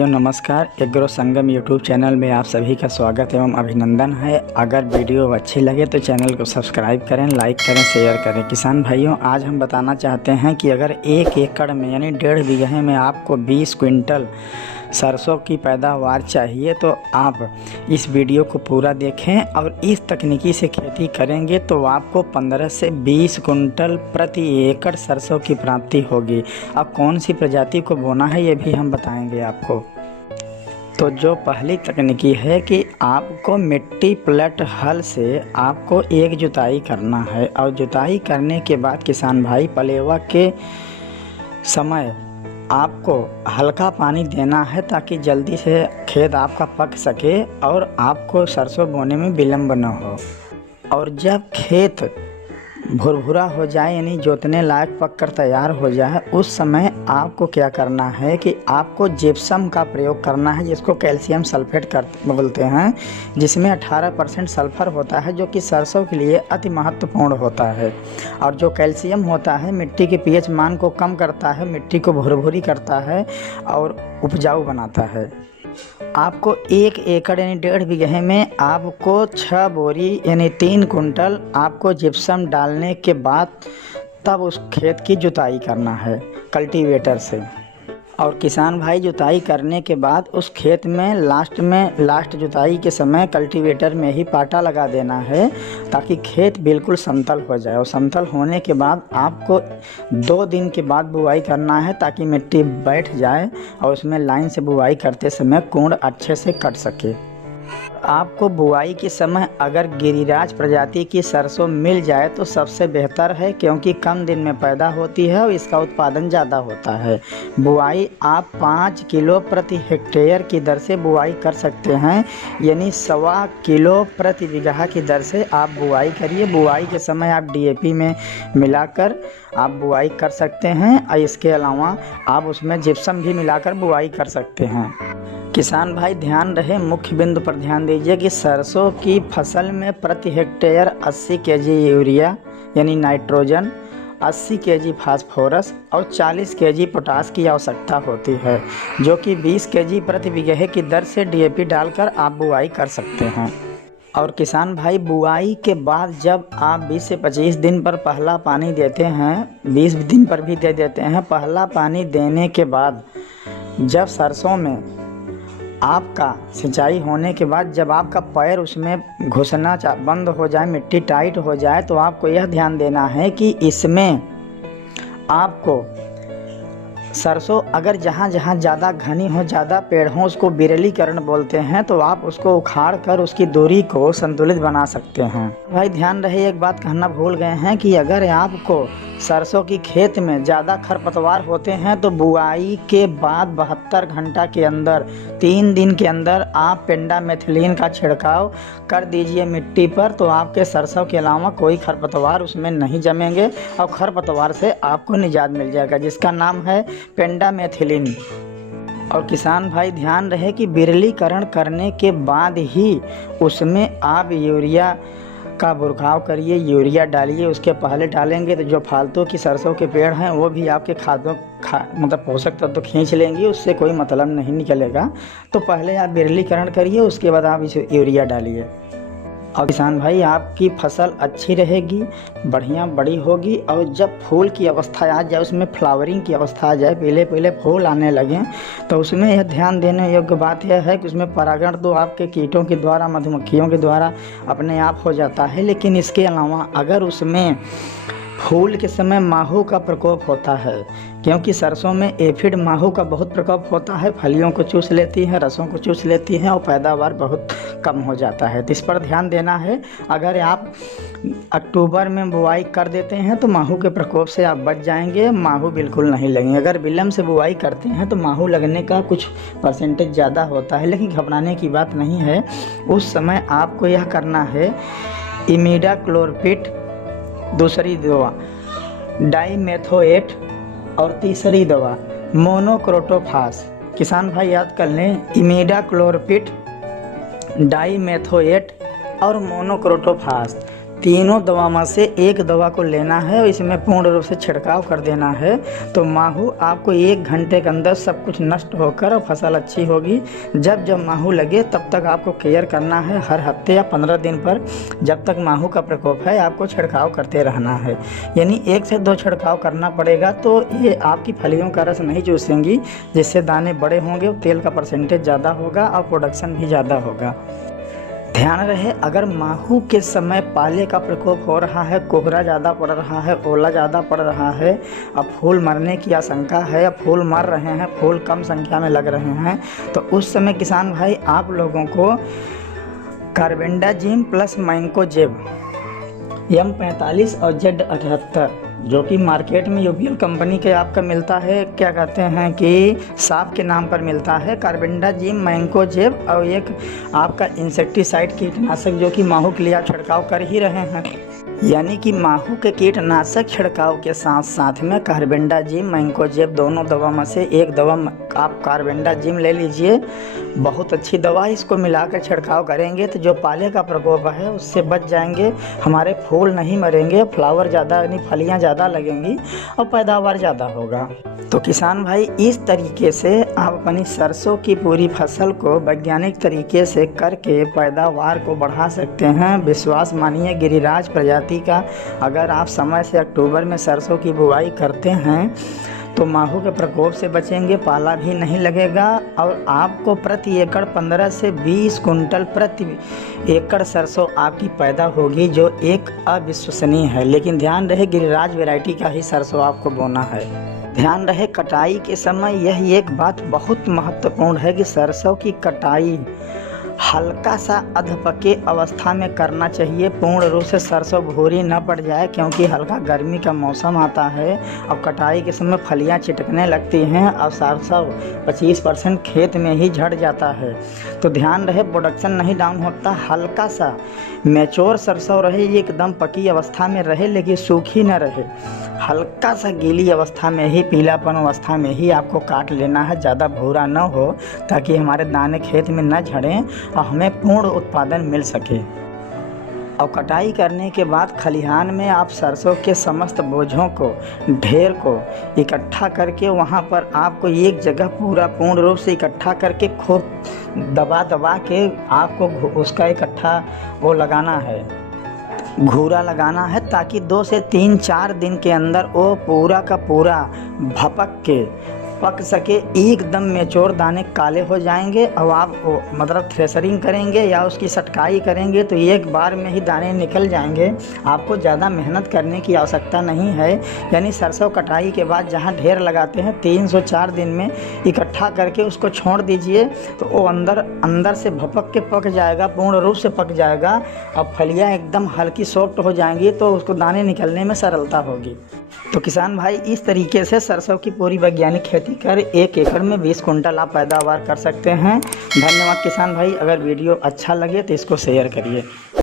नमस्कार। एग्रो संगम YouTube channel में आप सभी का स्वागत एवं अभिनंदन है। अगर वीडियो अच्छी लगे तो चैनल को सब्सक्राइब करें, लाइक करें, शेयर करें। किसान भाइयों, आज हम बताना चाहते हैं कि अगर 1 एकड़ में यानी 1.5 बीघे में आपको 20 क्विंटल सरसों की पैदावार चाहिए तो आप इस वीडियो को पूरा देखें और इस तकनीकी से खेती करेंगे तो आपको 15 से 20 कुंटल प्रति एकड़ सरसों की प्राप्ति होगी। अब कौन सी प्रजाति को बोना है ये भी हम बताएंगे आपको। तो जो पहली तकनीकी है कि आपको मिट्टी प्लट हल से आपको एक जुताई करना है और जुताई करने के बाद किसान भाई पलेवा के समय आपको हल्का पानी देना है ताकि जल्दी से खेत आपका पक सके और आपको सरसों बोने में विलम्ब न हो। और जब खेत भुरभुरा हो जाए यानी जोतने लायक पक कर तैयार हो जाए उस समय आपको क्या करना है कि आपको जिप्सम का प्रयोग करना है, जिसको कैल्शियम सल्फेट बोलते हैं, जिसमें 18% सल्फर होता है जो कि सरसों के लिए अति महत्वपूर्ण होता है। और जो कैल्शियम होता है मिट्टी के पीएच मान को कम करता है, मिट्टी को भुरभुरी करता है और उपजाऊ बनाता है। आपको 1 एकड़ यानी 1.5 बीघे में आपको 6 बोरी यानी 3 कुंटल आपको जिप्सम डालने के बाद तब उस खेत की जुताई करना है कल्टीवेटर से। और किसान भाई जुताई करने के बाद उस खेत में लास्ट जुताई के समय कल्टीवेटर में ही पाटा लगा देना है ताकि खेत बिल्कुल समतल हो जाए। और समतल होने के बाद आपको 2 दिन के बाद बुआई करना है ताकि मिट्टी बैठ जाए और उसमें लाइन से बुआई करते समय कोण अच्छे से कट सके। आपको बुआई के समय अगर गिरिराज प्रजाति की सरसों मिल जाए तो सबसे बेहतर है, क्योंकि कम दिन में पैदा होती है और इसका उत्पादन ज़्यादा होता है। बुआई आप 5 किलो प्रति हेक्टेयर की दर से बुआई कर सकते हैं, यानी 1.25 किलो प्रति बीघा की दर से आप बुआई करिए। बुआई के समय आप DAP में मिलाकर आप बुआई कर सकते हैं और इसके अलावा आप उसमें जिप्सम भी मिलाकर बुआई कर सकते हैं। किसान भाई ध्यान रहे, मुख्य बिंदु पर ध्यान दीजिए कि सरसों की फसल में प्रति हेक्टेयर 80 केजी यूरिया यानी नाइट्रोजन, 80 केजी फास्फोरस और 40 केजी पोटास की आवश्यकता होती है, जो कि 20 केजी प्रति बीघे की दर से DAP डालकर आप बुआई कर सकते हैं। और किसान भाई बुआई के बाद जब आप 20 से 25 दिन पर पहला पानी देते हैं, 20 दिन पर भी दे देते हैं, पहला पानी देने के बाद जब सरसों में आपका सिंचाई होने के बाद जब आपका पैर उसमें घुसना बंद हो जाए, मिट्टी टाइट हो जाए, तो आपको यह ध्यान देना है कि इसमें आपको सरसों अगर जहाँ जहाँ ज़्यादा घनी हो, ज़्यादा पेड़ हो, उसको बिरलीकरण बोलते हैं, तो आप उसको उखाड़ कर उसकी दूरी को संतुलित बना सकते हैं। भाई ध्यान रहे, एक बात कहना भूल गए हैं कि अगर आपको सरसों की खेत में ज़्यादा खरपतवार होते हैं तो बुआई के बाद 72 घंटा के अंदर 3 दिन के अंदर आप पेंडामेथिलीन का छिड़काव कर दीजिए मिट्टी पर, तो आपके सरसों के अलावा कोई खरपतवार उसमें नहीं जमेंगे और खरपतवार से आपको निजात मिल जाएगा, जिसका नाम है पेंडामेथिलीन। और किसान भाई ध्यान रहे कि बिरलीकरण करने के बाद ही उसमें आप यूरिया का बुरखाव करिए, यूरिया डालिए। उसके पहले डालेंगे तो जो फालतू की सरसों के पेड़ हैं वो भी आपके मतलब पोषक तत्व तो खींच लेंगी, उससे कोई मतलब नहीं निकलेगा। तो पहले आप बिरलीकरण करिए, उसके बाद आप इसे यूरिया डालिए। और किसान भाई आपकी फसल अच्छी रहेगी, बढ़िया बड़ी होगी। और जब फूल की अवस्था आ जाए, उसमें फ्लावरिंग की अवस्था आ जाए, पहले फूल आने लगें, तो उसमें यह ध्यान देने योग्य बात यह है कि उसमें परागण तो आपके कीटों के द्वारा, मधुमक्खियों के द्वारा अपने आप हो जाता है, लेकिन इसके अलावा अगर उसमें फूल के समय माहू का प्रकोप होता है, क्योंकि सरसों में एफिड माहू का बहुत प्रकोप होता है, फलियों को चूस लेती है, रसों को चूस लेती है और पैदावार बहुत कम हो जाता है। तो इस पर ध्यान देना है। अगर आप अक्टूबर में बुआई कर देते हैं तो माहू के प्रकोप से आप बच जाएंगे, माहू बिल्कुल नहीं लगेंगे। अगर विलम्ब से बुआई करते हैं तो माहू लगने का कुछ परसेंटेज ज़्यादा होता है, लेकिन घबराने की बात नहीं है। उस समय आपको यह करना है, इमिडाक्लोरपिड दूसरी दवा, डाइमेथोएट और तीसरी दवा मोनोक्रोटोफास। किसान भाई याद कर लें, इमिडाक्लोरपिड, डाइमेथोएट और मोनोक्रोटोफास तीनों दवा में से एक दवा को लेना है और इसमें पूर्ण रूप से छिड़काव कर देना है। तो माहू आपको 1 घंटे के अंदर सब कुछ नष्ट होकर और फसल अच्छी होगी। जब जब माहू लगे तब तक आपको केयर करना है, हर हफ्ते या 15 दिन पर जब तक माहू का प्रकोप है आपको छिड़काव करते रहना है। यानी 1 से 2 छिड़काव करना पड़ेगा। तो ये आपकी फलियों का रस नहीं चूसेंगी, जिससे दाने बड़े होंगे, तेल का परसेंटेज ज़्यादा होगा और प्रोडक्शन भी ज़्यादा होगा। ध्यान रहे, अगर माहू के समय पाले का प्रकोप हो रहा है, कोहरा ज़्यादा पड़ रहा है, ओला ज़्यादा पड़ रहा है, अब फूल मरने की आशंका है, अब फूल मर रहे हैं, फूल कम संख्या में लग रहे हैं, तो उस समय किसान भाई आप लोगों को कार्बेंडाजिम प्लस मैंकोजेब M45 और Z78 जो कि मार्केट में यूपीएल कंपनी के आपका मिलता है, क्या कहते हैं कि साफ के नाम पर मिलता है, कार्बेंडाजिम मैंकोजेब, और एक आपका इंसेक्टिसाइड कीटनाशक जो कि माहू के लिए आप छिड़काव कर ही रहे हैं। यानी कि माहू के कीटनाशक छिड़काव के साथ साथ में कार्बेंडाजिम मैंकोजेब दोनों दवा में से एक दवा आप कार्बेंडाजिम ले लीजिए। बहुत अच्छी दवा, इसको मिलाकर छिड़काव करेंगे तो जो पाले का प्रकोप है उससे बच जाएंगे, हमारे फूल नहीं मरेंगे, फ्लावर ज़्यादा यानी फलियाँ ज़्यादा लगेंगी और पैदावार ज़्यादा होगा। तो किसान भाई इस तरीके से आप अपनी सरसों की पूरी फसल को वैज्ञानिक तरीके से करके पैदावार को बढ़ा सकते हैं। विश्वास मानिए गिरिराज प्रजाति का अगर आप समय से अक्टूबर में सरसों की बुआई करते हैं तो माहू के प्रकोप से बचेंगे, पाला भी नहीं लगेगा और आपको प्रति एकड़ 15 से 20 कुंटल प्रति एकड़ सरसों आपकी पैदा होगी, जो एक अविश्वसनीय है। लेकिन ध्यान रहे गिरिराज वैरायटी का ही सरसों आपको बोना है। ध्यान रहे कटाई के समय यह एक बात बहुत महत्वपूर्ण है कि सरसों की कटाई हल्का सा अधपके अवस्था में करना चाहिए, पूर्ण रूप से सरसों भूरी न पड़ जाए, क्योंकि हल्का गर्मी का मौसम आता है और कटाई के समय फलियां चिटकने लगती हैं और सरसों 25% खेत में ही झड़ जाता है। तो ध्यान रहे प्रोडक्शन नहीं डाउन होता, हल्का सा मैच्योर सरसों रहे, एकदम पकी अवस्था में रहे लेकिन सूखी न रहे, हल्का सा गीली अवस्था में ही, पीलापन अवस्था में ही आपको काट लेना है, ज़्यादा भूरा न हो, ताकि हमारे दाने खेत में न झड़ें और हमें पूर्ण उत्पादन मिल सके। और कटाई करने के बाद खलिहान में आप सरसों के समस्त बोझों को, ढेर को इकट्ठा करके वहाँ पर आपको एक जगह पूरा पूर्ण रूप से इकट्ठा करके खूब दबा के आपको उसका इकट्ठा वो लगाना है, घूरा लगाना है, ताकि 2 से 3-4 दिन के अंदर वो पूरा का पूरा भपक के पक सके, एकदम मैच्योर दाने काले हो जाएंगे और आप मतलब थ्रेसरिंग करेंगे या उसकी सटकाई करेंगे तो एक बार में ही दाने निकल जाएंगे, आपको ज़्यादा मेहनत करने की आवश्यकता नहीं है। यानी सरसों कटाई के बाद जहाँ ढेर लगाते हैं 304 दिन में इकट्ठा करके उसको छोड़ दीजिए, तो वो अंदर से भपक के पक जाएगा, पूर्ण रूप से पक जाएगा और फलियाँ एकदम हल्की सॉफ्ट हो जाएंगी, तो उसको दाने निकलने में सरलता होगी। तो किसान भाई इस तरीके से सरसों की पूरी वैज्ञानिक खेती कर 1 एकड़ में 20 कुंटल आप पैदावार कर सकते हैं। धन्यवाद किसान भाई, अगर वीडियो अच्छा लगे तो इसको शेयर करिए।